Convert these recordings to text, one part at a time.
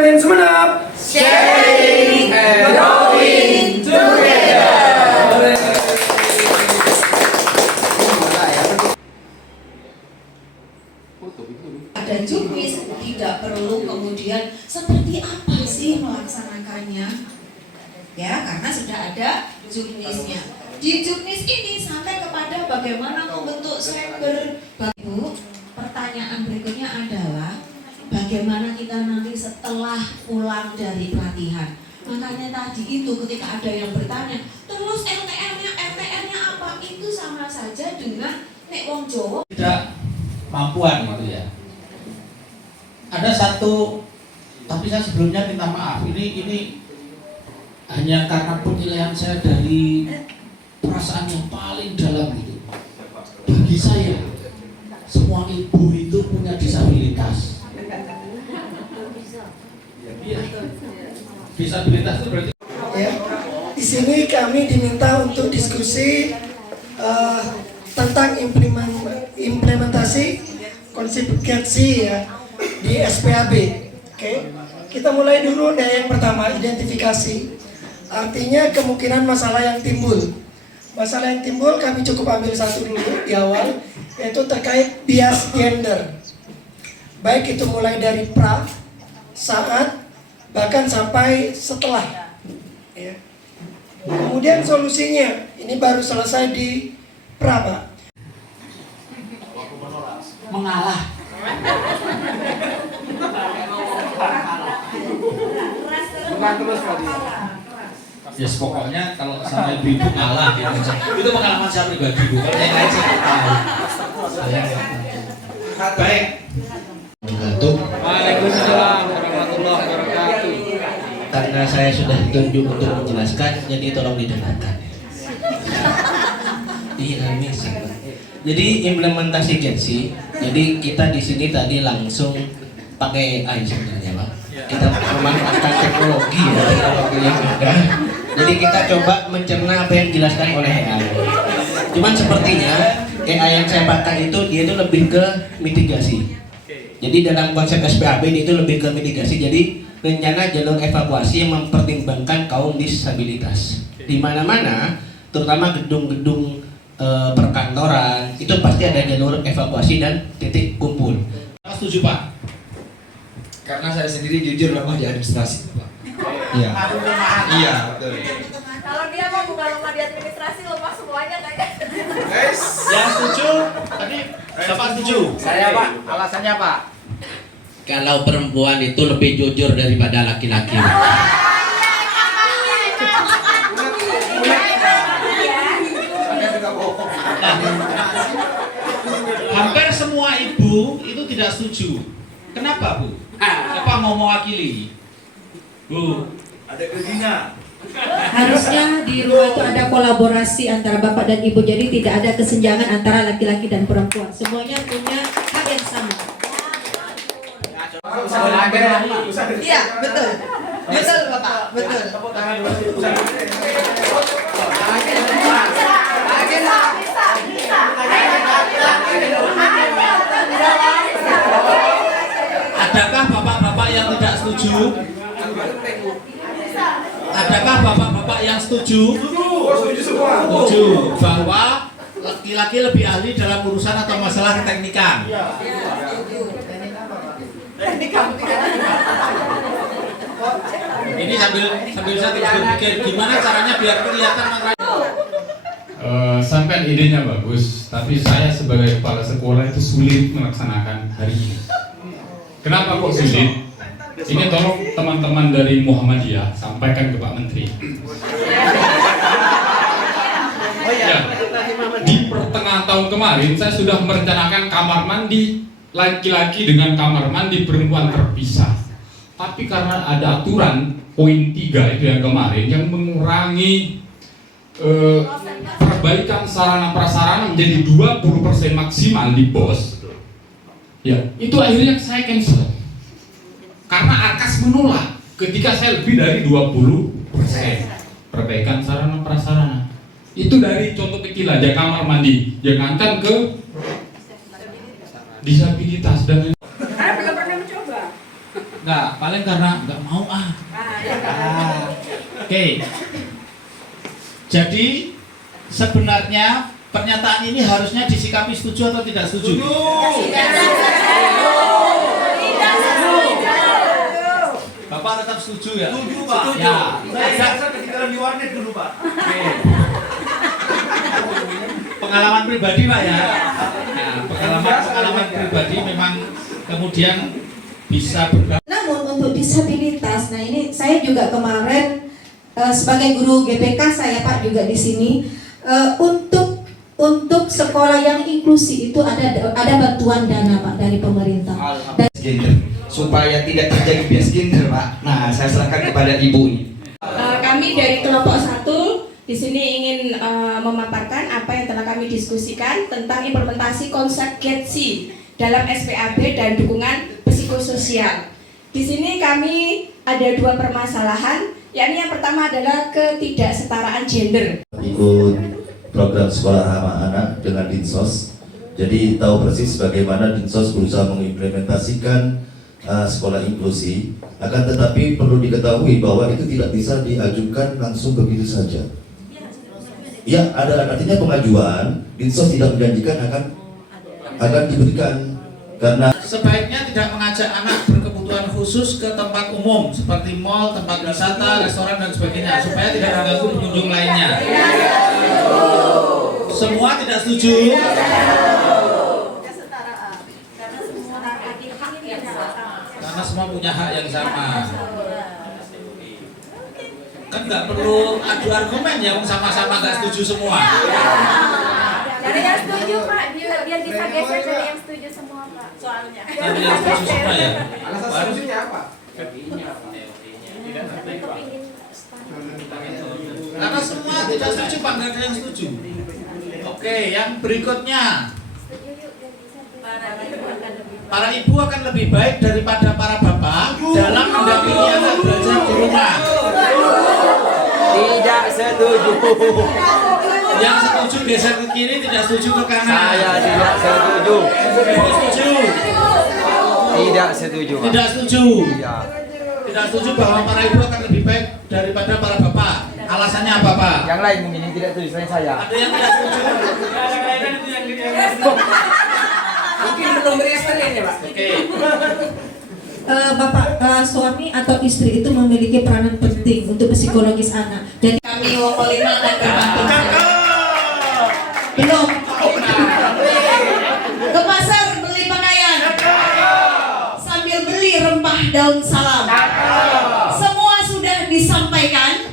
Kabupaten Sumeneb. Sharing and growing together. Ada juknis, tidak perlu kemudian seperti apa sih melaksanakannya? Ya, karena sudah ada juknisnya. Di juknis ini sampai kepada bagaimana membentuk sumber. Ibu, pertanyaan berikutnya adalah bagaimana kita nanti setelah pulang dari pelatihan. Makanya tadi itu ketika ada yang bertanya, terus RTR-nya apa? Itu sama saja dengan nek wong Jawa tidak mampuan gitu ya. Ada satu, tapi saya sebelumnya minta maaf. Ini hanya karena penilaian saya dari perasaan yang paling dalam gitu. Bagi saya, semua ibu itu punya disabilitas. Disabilitas itu berarti Ya. Di sini kami diminta untuk diskusi tentang implementasi konsekuensi ya di SPAB. Oke. Kita mulai dulu dari yang pertama, identifikasi. Artinya kemungkinan masalah yang timbul. Masalah yang timbul kami cukup ambil satu dulu di awal, yaitu terkait bias gender. Baik itu mulai dari pra, saat, bahkan sampai setelah. Ya. Kemudian solusinya, ini baru selesai di pra, Pak. mengalah. Bukan terus Pak. Ya yes, pokoknya kalau sama ibu ngalah gitu. Itu pengalaman saya pribadi Bu. Kalau yang lain saya nggak tahu. Baik. Waalaikumsalam warahmatullahi wabarakatuh. Karena saya sudah ditunjuk untuk menjelaskan, jadi tolong didengarkan. Iya, jadi implementasi Gensi. Jadi kita di sini tadi langsung pakai AI sebenarnya, Pak. Kita memanfaatkan teknologi ya, teknologi yang ada. Jadi kita coba mencerna apa yang dijelaskan oleh AI. Cuman sepertinya AI yang saya pakai itu dia itu lebih ke mitigasi. Jadi dalam konsep SPAB itu lebih ke mitigasi. Jadi rencana jalur evakuasi yang mempertimbangkan kaum disabilitas. Di mana-mana, terutama gedung-gedung perkantoran itu pasti ada jalur evakuasi dan titik kumpul. Setuju Pak. Karena saya sendiri jujur lemah di administrasi, Pak. Iya. Iya, betul. Kalau dia mau bukan lemah di administrasi, lemah semuanya kayaknya. Yang setuju tadi siapa setuju? Saya Pak, alasannya Pak. Kalau perempuan itu lebih jujur daripada laki-laki. Nah, hampir semua ibu itu tidak setuju. Kenapa Bu? Siapa mau mewakili? Bu, Ada Gedina. Harusnya di rumah itu ada kolaborasi antara bapak dan ibu, jadi tidak ada kesenjangan antara laki-laki dan perempuan. Semuanya punya hak yang sama. Iya, betul. Betul, Bapak. Betul. adakah bapak-bapak yang tidak setuju? Adakah bapak-bapak yang setuju? Setuju bahwa laki-laki lebih ahli dalam urusan atau masalah keteknikan. Ini sambil saya terus berpikir gimana caranya biar kelihatan makanya. Sampai idenya bagus, tapi saya sebagai kepala sekolah itu sulit melaksanakan hari ini. Kenapa kok sulit? Ini tolong teman-teman dari Muhammadiyah sampaikan ke Pak Menteri. Ya, di pertengahan tahun kemarin saya sudah merencanakan kamar mandi laki-laki dengan kamar mandi perempuan terpisah. Tapi karena ada aturan poin 3 itu yang kemarin yang mengurangi perbaikan sarana prasarana menjadi 20% maksimal di BOS. Ya, itu akhirnya saya cancel. Karena Arkas menolak ketika saya lebih dari 20% perbaikan sarana prasarana. Itu dari contoh kecil aja kamar mandi, jangankan ke disabilitas dan Saya belum pernah mencoba. Enggak, paling karena enggak mau Oke. Jadi sebenarnya pernyataan ini harusnya disikapi setuju atau tidak setuju? Bapak tetap setuju ya? Setuju, Pak. Ya. Saya ketinggalan di warnet dulu, Pak. Oke. Pengalaman pribadi Pak ya. Nah, pengalaman pribadi memang kemudian bisa bergabung. Namun untuk disabilitas, nah ini saya juga kemarin sebagai guru GPK saya Pak juga di sini untuk sekolah yang inklusi itu ada bantuan dana Pak dari pemerintah. Gender supaya tidak terjadi bias gender, Pak. Nah, saya serahkan kepada Ibu ini. Kami dari kelompok 1 di sini ingin memaparkan apa yang telah kami diskusikan tentang implementasi konsep GETSI dalam SPAB dan dukungan psikososial. Di sini kami ada 2 permasalahan, yakni yang pertama adalah ketidaksetaraan gender. Ikut program sekolah ramah anak dengan Dinsos, jadi tahu persis bagaimana Dinsos berusaha mengimplementasikan sekolah inklusi. Akan tetapi perlu diketahui bahwa itu tidak bisa diajukan langsung begitu saja. Ya, ada artinya pengajuan, Dinsos tidak menjanjikan akan diberikan karena Sebaiknya tidak mengajak anak berkebutuhan khusus ke tempat umum seperti mal, tempat wisata, restoran dan sebagainya supaya tidak mengganggu pengunjung lainnya. Semua tidak setuju? Karena semua punya hak yang sama. Kan nggak perlu adu argumen ya, sama-sama nggak setuju semua. Dari yang setuju Pak, biar bisa geser dari yang setuju semua Pak. Soalnya. Tapi yang setuju semua ya. Alasan setujunya apa? Karena semua tidak setuju, Pak, nggak ada yang setuju. Oke, yang berikutnya. Para ibu akan lebih baik daripada para bapak dalam mendampingi anak belajar di rumah. Tidak setuju. Yang setuju geser ke kiri, tidak setuju ke kanan. Saya tidak setuju. Ibu setuju? Tidak setuju, Pak. Tidak setuju. Ya. Tidak setuju bahwa para ibu akan lebih baik daripada para bapak. Alasannya apa, Pak? Yang lain mungkin yang tidak setuju selain saya. Ada yang tidak setuju? Mungkin belum bereksperien ya, Pak. Oke. Bapak suami atau istri itu memiliki peranan penting untuk psikologis anak. Jadi Kami Wong Lima akan berbantu. belum Ke pasar beli pakaian sambil beli rempah daun salam. Semua sudah disampaikan,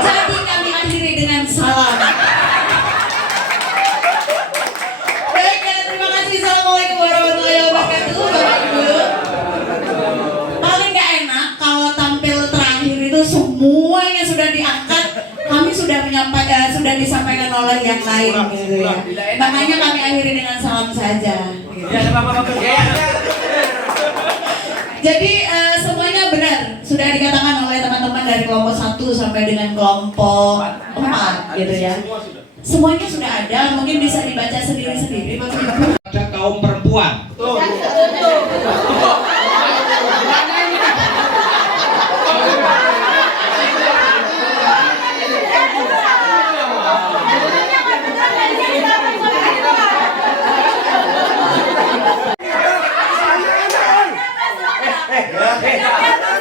jadi kami akhiri dengan salam. Baik, terima kasih. Assalamualaikum warahmatullahi wabarakatuh, Bapak Ibu. Paling gak enak kalau tampil terakhir itu semuanya sudah diangkat, kami sudah sudah disampaikan oleh yang lain gitu ya. Makanya kami akhiri dengan salam saja. Gitu. Jadi semuanya benar sudah dikatakan oleh teman-teman dari kelompok 1 sampai dengan kelompok 4 gitu ya. Semuanya sudah ada, mungkin bisa dibaca sendiri-sendiri Bapak Ibu. Ada kaum perempuan.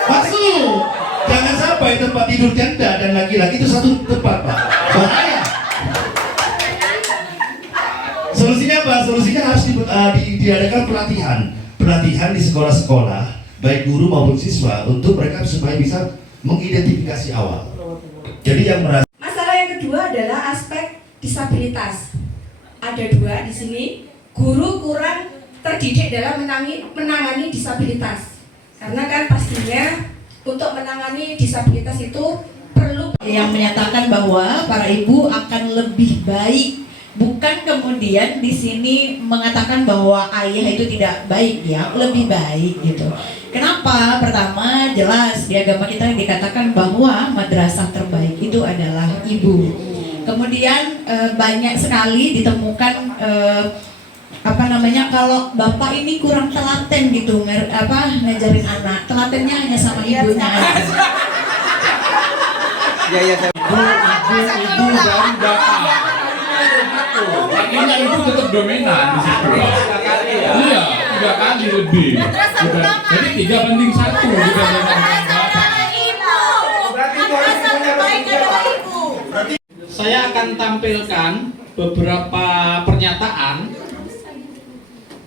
Masuk. Jangan sampai tempat tidur janda dan laki-laki itu satu tempat, Pak. Bahaya. Solusinya apa? Solusinya harus diadakan pelatihan di sekolah-sekolah, baik guru maupun siswa, untuk mereka supaya bisa mengidentifikasi awal. Jadi yang merasa. Masalah yang kedua adalah aspek disabilitas. Ada 2 di sini. Guru kurang terdidik dalam menangani disabilitas. Karena kan pastinya untuk menangani disabilitas itu perlu Yang menyatakan bahwa para ibu akan lebih baik, bukan kemudian di sini mengatakan bahwa ayah itu tidak baik ya, lebih baik gitu. Kenapa? Pertama, jelas di agama kita yang dikatakan bahwa madrasah terbaik itu adalah ibu. Kemudian banyak sekali ditemukan apa namanya, kalau bapak ini kurang telaten gitu ngajarin anak, telatennya hanya sama ibunya aja. Ya ya saya. Ibu dari bapak. Makanya ibu tetap dominan di situ. Iya, 3 kali lebih. Jadi 3 banding 1 dibandingkan bapak. Saya akan tampilkan beberapa pernyataan.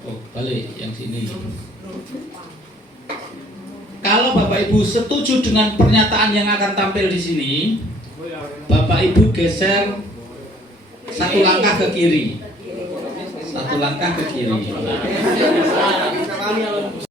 Oh, balik yang sini. Kalau Bapak Ibu setuju dengan pernyataan yang akan tampil di sini, Bapak Ibu geser 1 langkah ke kiri. 1 langkah ke kiri.